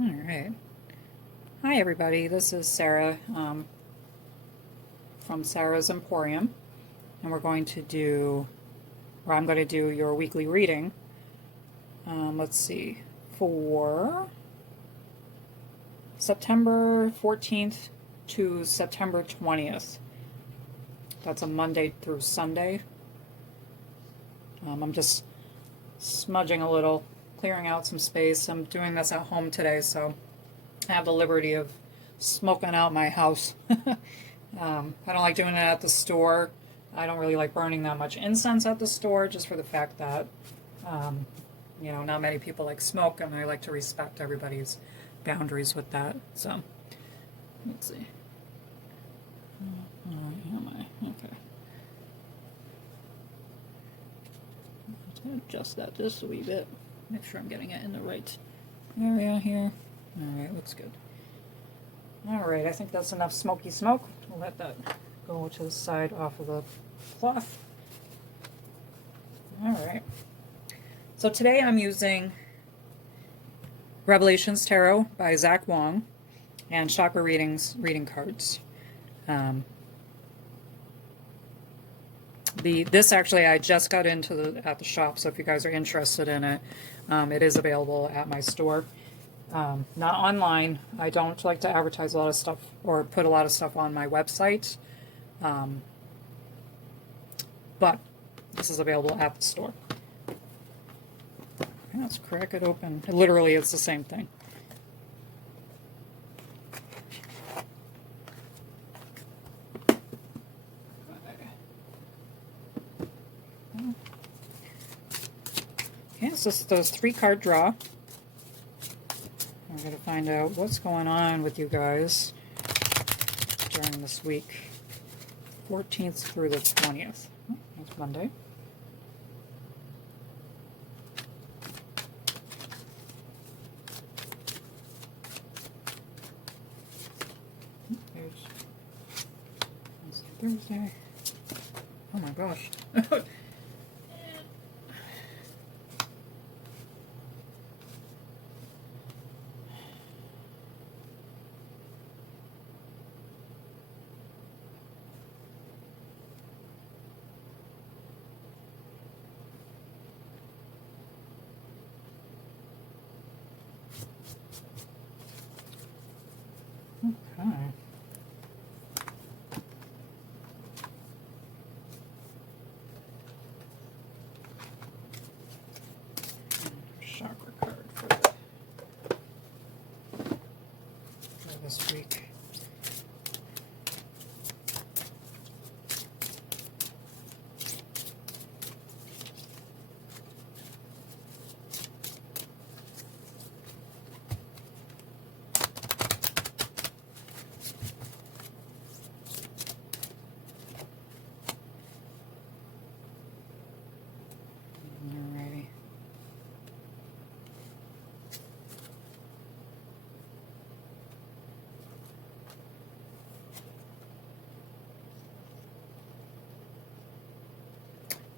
All right. Hi, everybody. This is Sarah from Sarah's Emporium, and we're going to do, or I'm going to do your weekly reading. Let's see, for September 14th to September 20th. That's a Monday through Sunday. I'm just smudging a little, clearing out some space. I'm doing this at home today, so I have the liberty of smoking out my house. I don't like doing it at the store. I don't really like burning that much incense at the store, just for the fact that, not many people like smoke, and I like to respect everybody's boundaries with that. So, let's see. All right, am I? Okay. Let's adjust that just a wee bit. Make sure I'm getting it in the right area here. All right, looks good. All right, I think that's enough smoky smoke. We'll let that go to the side off of the cloth. All right. So today I'm using Revelations Tarot by Zach Wong and Chakra reading cards. This actually I just got into at the shop, so if you guys are interested in it, it is available at my store. Not online. I don't like to advertise a lot of stuff or put a lot of stuff on my website, but this is available at the store. Okay, let's crack it open. Literally, it's the same thing. Okay, so it's those 3-card draw. We're going to find out what's going on with you guys during this week, 14th through the 20th. Oh, that's Monday. There's Thursday. Oh my gosh. Okay. Chakra card for this week. Alrighty.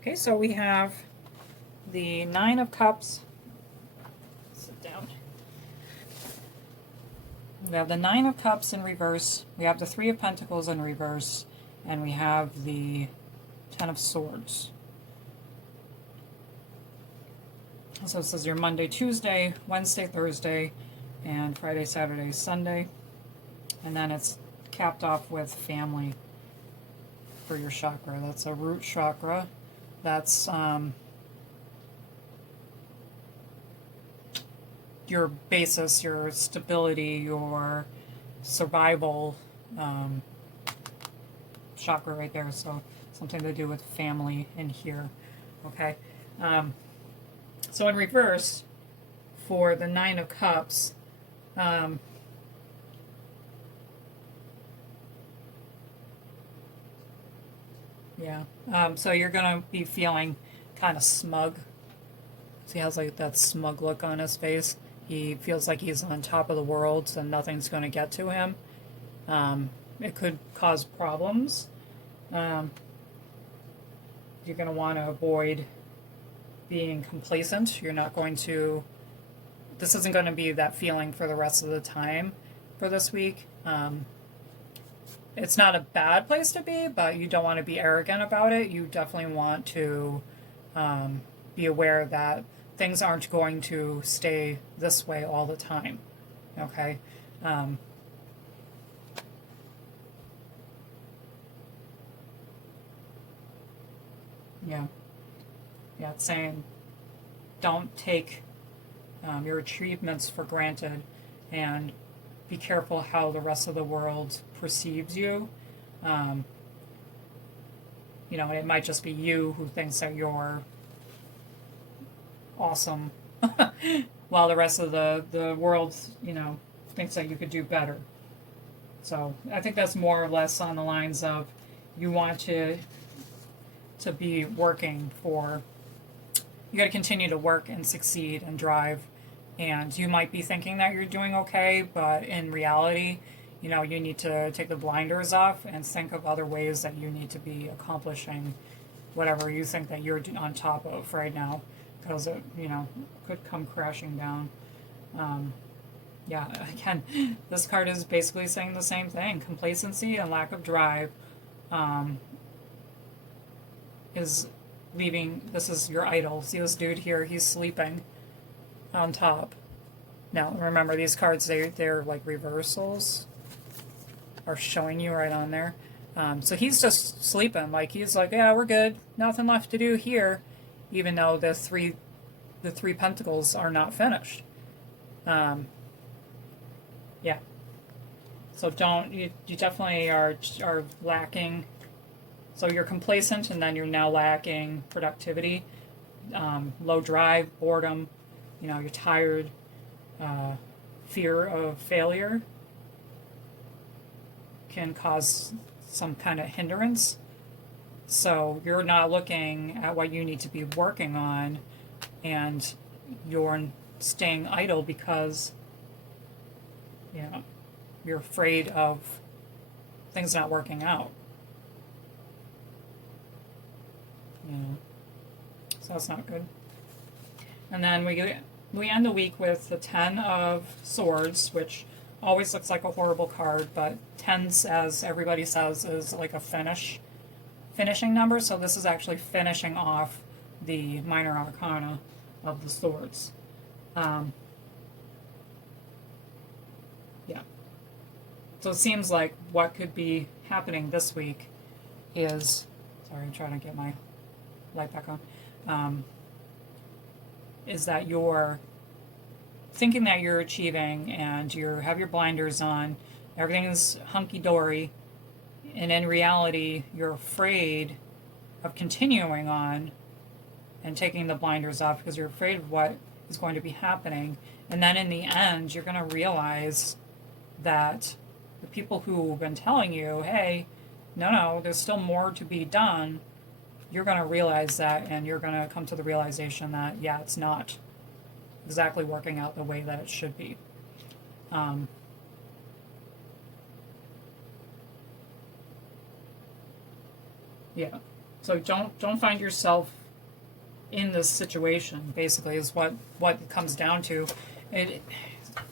Okay, so we have the 9 of Cups. Sit down. We have the 9 of Cups in reverse. We have the 3 of Pentacles in reverse. And we have the 10 of Swords. So it says your Monday, Tuesday, Wednesday, Thursday, and Friday, Saturday, Sunday. And then it's capped off with family for your chakra. That's a root chakra. That's your basis, your stability, your survival chakra right there. So something to do with family in here. Okay. So in reverse, for the 9 of Cups, so you're going to be feeling kind of smug. So he has like that smug look on his face. He feels like he's on top of the world and nothing's going to get to him. It could cause problems. You're going to want to avoid being complacent. You're not going to this isn't going to be that feeling for the rest of the time for this week. It's not a bad place to be, but you don't want to be arrogant about it. You definitely want to be aware that things aren't going to stay this way all the time. Okay? Yeah. Yeah, it's saying don't take your achievements for granted, and be careful how the rest of the world perceives you. Um, it might just be you who thinks that you're awesome, while the rest of the world, thinks that you could do better. So I think that's more or less on the lines of you want to be working for, you got to continue to work and succeed and drive. And you might be thinking that you're doing okay, but in reality, you need to take the blinders off and think of other ways that you need to be accomplishing whatever you think that you're on top of right now, because it, could come crashing down. Yeah, again, this card is basically saying the same thing. Complacency and lack of drive is leaving. This is your idol. See this dude here? He's sleeping on top. Now, remember, these cards, they're like reversals, are showing you right on there. So he's just sleeping. Like, he's like, yeah, we're good. Nothing left to do here, even though the three pentacles are not finished. Yeah. So you definitely are lacking. So you're complacent, and then you're now lacking productivity, low drive, boredom. You're tired, fear of failure can cause some kind of hindrance. So you're not looking at what you need to be working on, and you're staying idle because you're afraid of things not working out. So that's not good. And then we end the week with the 10 of Swords, which always looks like a horrible card, but 10s, as everybody says, is like a finishing number. So this is actually finishing off the minor arcana of the Swords. Yeah. So it seems like what could be happening this week is, sorry, I'm trying to get my light back on, is that you're thinking that you're achieving and you have your blinders on, everything's hunky-dory, and in reality you're afraid of continuing on and taking the blinders off because you're afraid of what is going to be happening. And then in the end, you're going to realize that the people who've been telling you, hey, no, there's still more to be done, you're going to realize that, and you're going to come to the realization that, yeah, it's not exactly working out the way that it should be. Yeah. So don't find yourself in this situation, basically, is what it comes down to.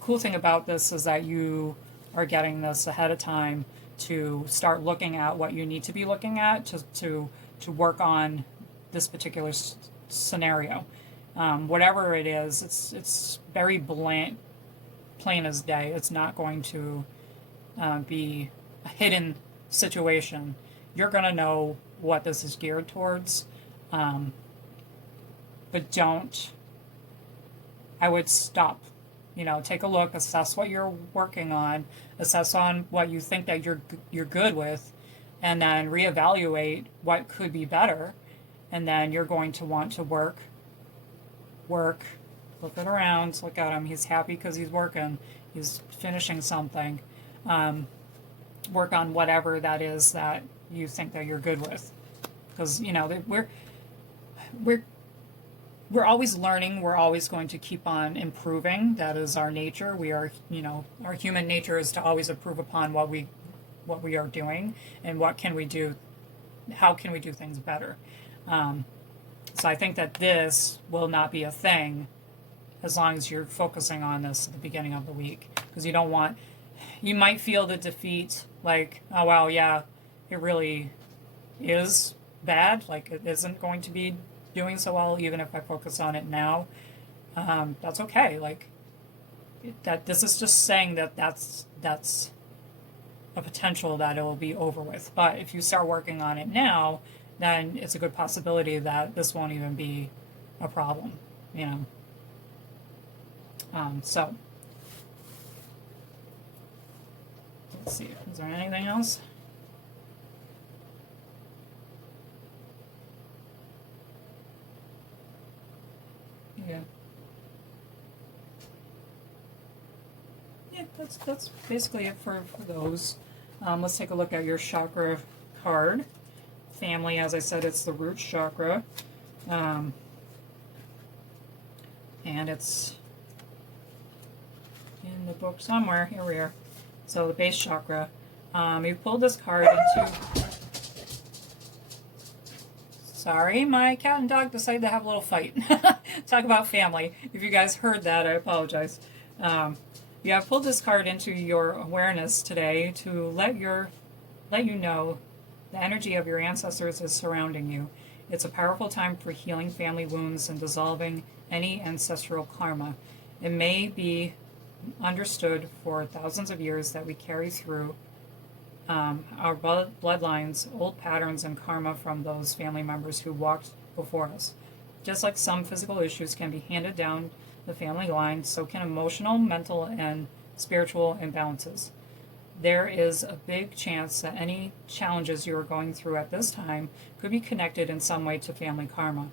Cool thing about this is that you are getting this ahead of time to start looking at what you need to be looking at to work on this particular scenario. Whatever it is, it's very plain as day. It's not going to be a hidden situation. You're going to know what this is geared towards, but I would stop. Take a look, assess what you're working on, assess on what you think that you're good with, and then reevaluate what could be better. And then you're going to want to work, look it around, look at him. He's happy because he's working. He's finishing something. Work on whatever that is that you think that you're good with. Because, we're always learning. We're always going to keep on improving. That is our nature. We are, our human nature is to always improve upon what we are doing and what can we do, how can we do things better. So I think that this will not be a thing as long as you're focusing on this at the beginning of the week, because you don't want, you might feel the defeat, like, oh wow, yeah, it really is bad, like it isn't going to be doing so well even if I focus on it now. That's okay. Like that, this is just saying that that's a potential that it will be over with. But if you start working on it now, then it's a good possibility that this won't even be a problem, you know. So let's see, is there anything else? Yeah. Yeah, that's basically it for those. Let's take a look at your chakra card. Family, as I said, it's the root chakra. And it's in the book somewhere. Here we are. So the base chakra. You pulled this card into... Sorry, my cat and dog decided to have a little fight. Talk about family. If you guys heard that, I apologize. You have pulled this card into your awareness today to let you know the energy of your ancestors is surrounding you. It's a powerful time for healing family wounds and dissolving any ancestral karma. It may be understood for thousands of years that we carry through our bloodlines, old patterns and karma from those family members who walked before us. Just like some physical issues can be handed down the family line, so can emotional, mental, and spiritual imbalances. There is a big chance that any challenges you are going through at this time could be connected in some way to family karma.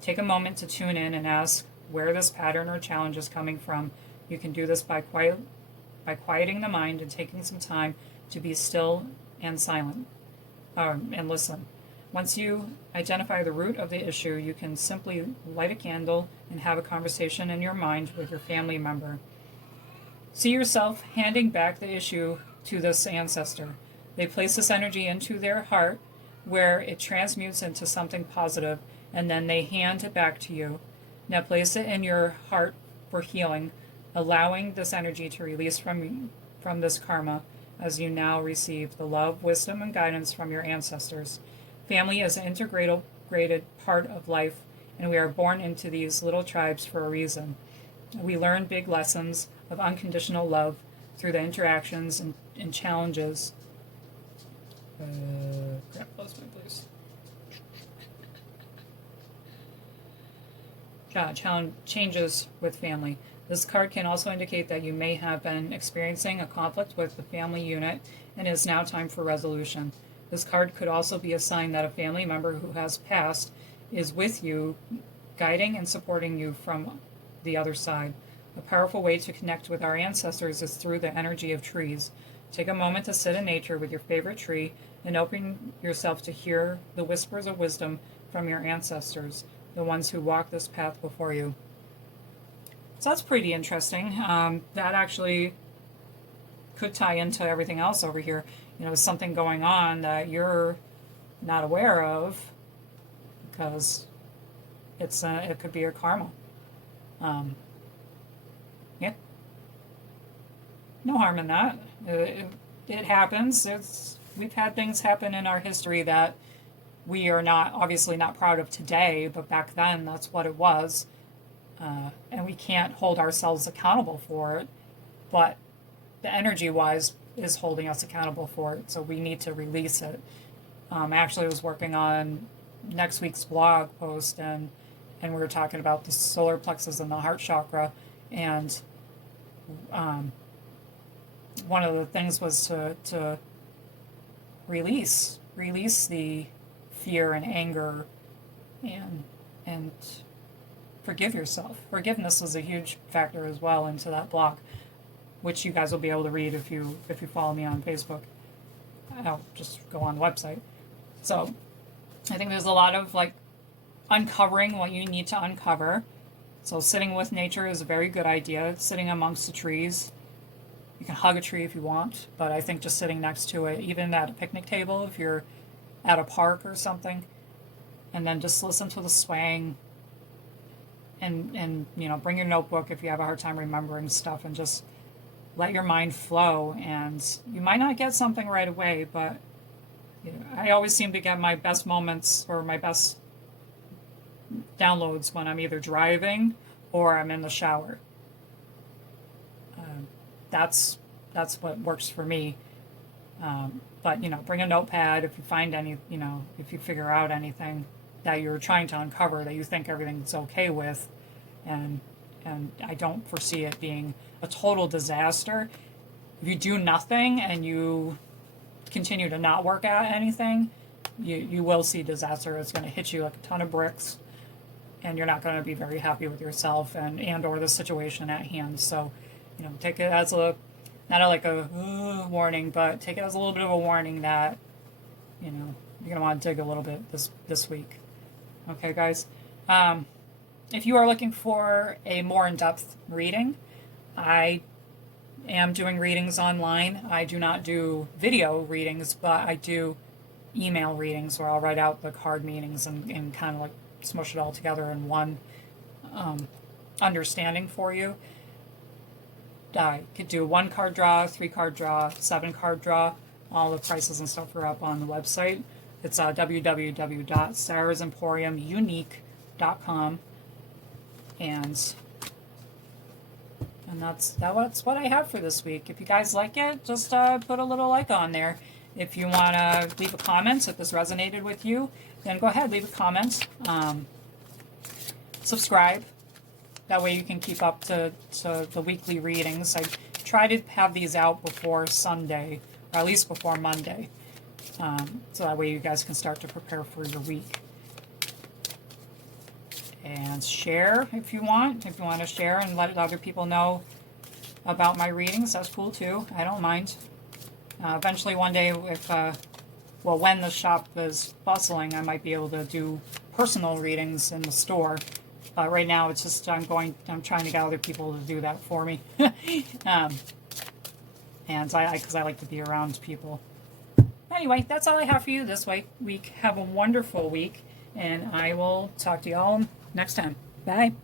Take a moment to tune in and ask where this pattern or challenge is coming from. You can do this by quieting the mind and taking some time to be still and silent and listen. Once you identify the root of the issue, you can simply light a candle and have a conversation in your mind with your family member. See yourself handing back the issue to this ancestor. They place this energy into their heart where it transmutes into something positive, and then they hand it back to you. Now place it in your heart for healing, allowing this energy to release from this karma as you now receive the love, wisdom, and guidance from your ancestors. Family is an integrated part of life, and we are born into these little tribes for a reason. We learn big lessons of unconditional love through the interactions and challenges. Close my place. Changes with family. This card can also indicate that you may have been experiencing a conflict with the family unit and it is now time for resolution. This card could also be a sign that a family member who has passed is with you, guiding and supporting you from the other side. A powerful way to connect with our ancestors is through the energy of trees. Take a moment to sit in nature with your favorite tree and open yourself to hear the whispers of wisdom from your ancestors, the ones who walked this path before you. So that's pretty interesting. That actually could tie into everything else over here. You know, something going on that you're not aware of because it could be your karma. Yeah. No harm in that. It happens. We've had things happen in our history that we are obviously not proud of today, but back then that's what it was. And we can't hold ourselves accountable for it, but the energy-wise is holding us accountable for it, so we need to release it. Actually, I was working on next week's blog post, and we were talking about the solar plexus and the heart chakra, and one of the things was to release the fear and anger and forgive yourself. Forgiveness is a huge factor as well into that block, which you guys will be able to read if you follow me on Facebook. I'll just go on the website. So I think there's a lot of like uncovering what you need to uncover. So sitting with nature is a very good idea. Sitting amongst the trees. You can hug a tree if you want, but I think just sitting next to it, even at a picnic table, if you're at a park or something, and then just listen to the swaying and bring your notebook if you have a hard time remembering stuff, and just let your mind flow. And you might not get something right away, but I always seem to get my best moments or my best downloads when I'm either driving or I'm in the shower. That's what works for me. But bring a notepad if you find any, if you figure out anything that you're trying to uncover that you think everything's okay with, and I don't foresee it being a total disaster. If you do nothing and you continue to not work at anything, you will see disaster. It's going to hit you like a ton of bricks, and you're not going to be very happy with yourself and or the situation at hand. So, take it as not like a warning, but take it as a little bit of a warning that, you're going to want to dig a little bit this week. Okay, guys? If you are looking for a more in-depth reading, I am doing readings online. I do not do video readings, but I do email readings where I'll write out the card meanings and kind of like smush it all together in one understanding for you. I could do 1 card draw, 3 card draw, 7 card draw. All the prices and stuff are up on the website. It's www.sarahsemporiumunique.com. And that's what I have for this week. If you guys like it, just put a little like on there. If you want to leave a comment, if this resonated with you, then go ahead, leave a comment. Subscribe. That way you can keep up to the weekly readings. I try to have these out before Sunday, or at least before Monday. So that way you guys can start to prepare for your week. And share if you want. If you want to share and let other people know about my readings, that's cool too. I don't mind. Eventually one day, when the shop is bustling, I might be able to do personal readings in the store. Right now, it's just I'm trying to get other people to do that for me, and because I like to be around people. Anyway, that's all I have for you this week. Have a wonderful week, and I will talk to y'all next time. Bye.